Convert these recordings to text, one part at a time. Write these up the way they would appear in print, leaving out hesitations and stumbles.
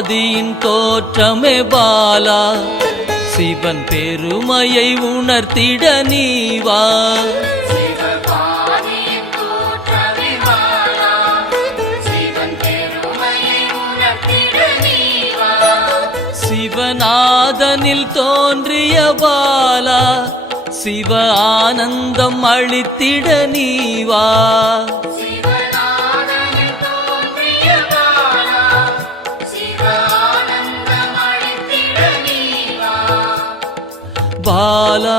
ஆதியின் தோற்றமே பாலா, சிவன் பெருமையை உணர்த்திட நீவா. சிவநாதனில் தோன்றிய பாலா, சிவ ஆனந்தம் அளித்திட நீவா. பாலா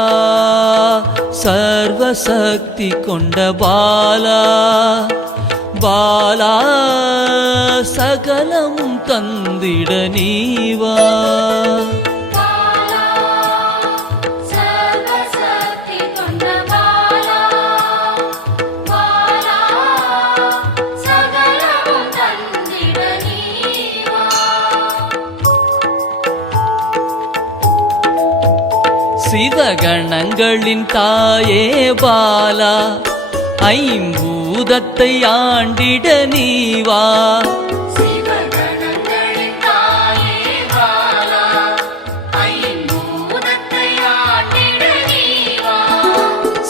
சர்வசக்தி கொண்ட பாலா, பாலா சகலமும் தந்திட நீவா. சிவகணங்களின் தாயே பாலா, ஐம்பூதத்தை ஆண்டிட நீவா.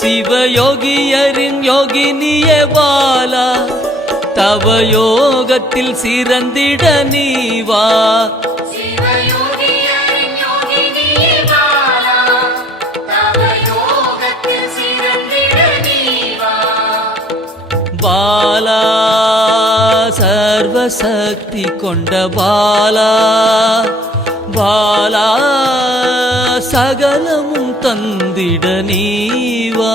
சிவயோகியரின் யோகினியே பாலா, தவ யோகத்தில் சிறந்திட நீவா. பாலா சர்வசக்தி கொண்ட பாலா, பாலா சகலமும் தந்திட நீவா.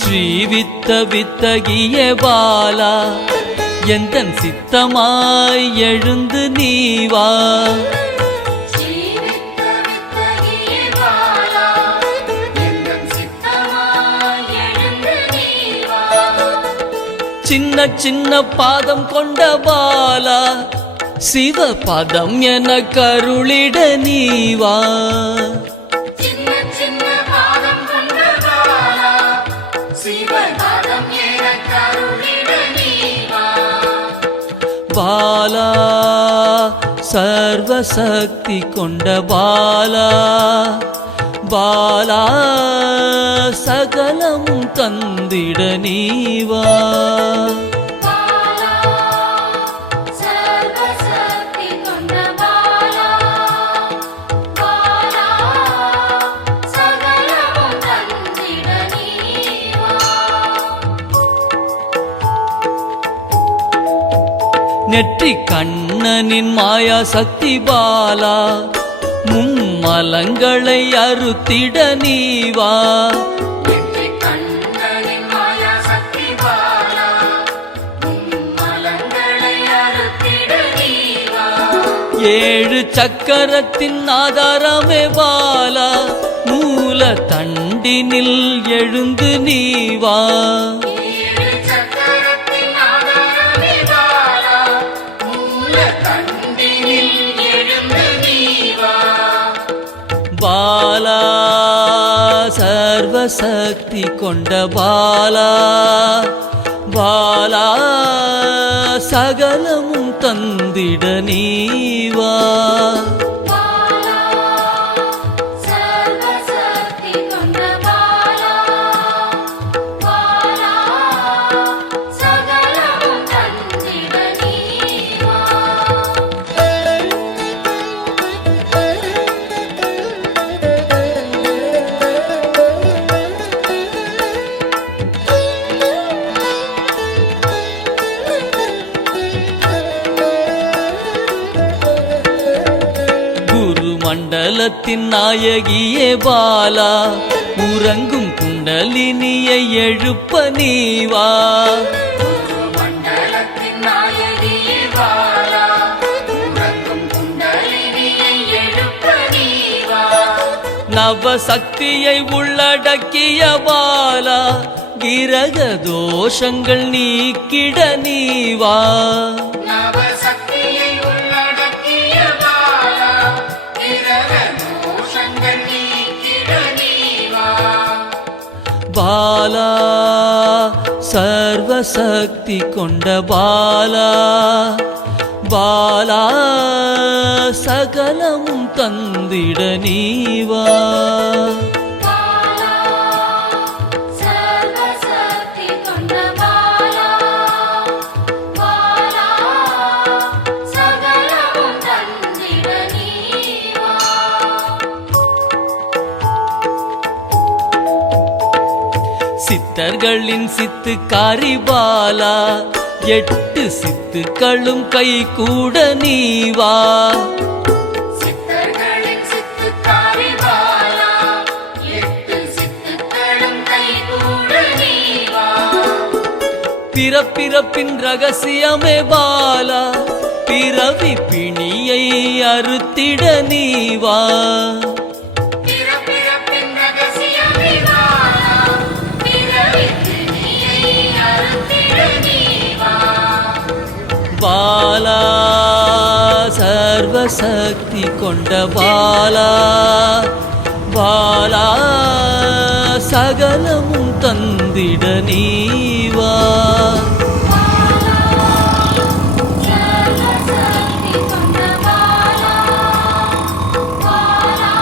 ஸ்ரீவித்த வித்தகிய பாலா, எந்தன் சித்தமாய் எழுந்து நீவா. சின்ன சின்ன பாதம் கொண்ட பாலா, சிவ பதம் என கருளிட நீவா. பாலா சர்வசக்தி கொண்ட பாலா, பாலா சகலமும் தந்திட நீவா. நெற்றி கண்ணனின் மாயா சக்தி பாலா, மும்மலங்களை அறுத்திட நீவா. ஏழு சக்கரத்தின் ஆதாரமே பாலா, மூல தண்டினில் எழுந்து நீவா. பாலா சர்வசக்தி கொண்ட பாலா, பாலா சகலமும் தந்திட நீவா. மண்டலத்தின் நாயகியே பாலா, உறங்கும் குண்டலினியை எழுப்ப நீவா. மண்டலத்தின் நாயகியே பாலா, நவசக்தியை உள்ளடக்கிய பாலா கிரக தோஷங்கள் நீக்கிட நீவா நவசக்தியை உள்ளடக்கிய பாலா கிரக தோஷங்கள் நீக்கிட நீவா பாலா சர்வசக்தி கொண்ட பாலா பாலா சகலமும் தந்திட நீவா பாலா சர்வசக்தி கொண்ட பாலா பாலா சகலமும் தந்திட நீவா சித்தர்களின் சித்துக்காரி பாலா 8 சித்துக்களும் கை கூட நீவா சித்தர்களின் சித்துக்காரி பாலா 8 சித்துக்களும் கைகூட நீவா பிறப்பிறப்பின் ரகசியமே பாலா பிறவி பிணியை அறுத்திட நீவா பிறப்பிறப்பின் ரகசியமே பாலா பிறவிக்கு நீயை அறுத்திட நீவா பாலா சர்வசக்தி கொண்ட பாலா பாலா சகலமும் தந்திட நீவா பாலா சர்வசக்தி கொண்ட பாலா பாலா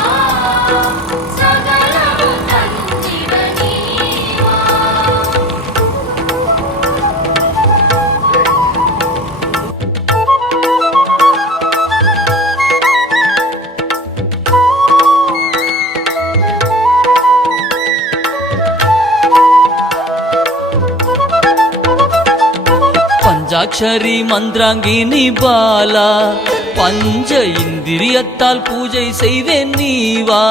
சகலமும் தந்திட நீவா பஞ்சாட்சரி மந்திராங்கினி பாலா பஞ்ச இந்திரியத்தால் பூஜை செய்வேன் நீவா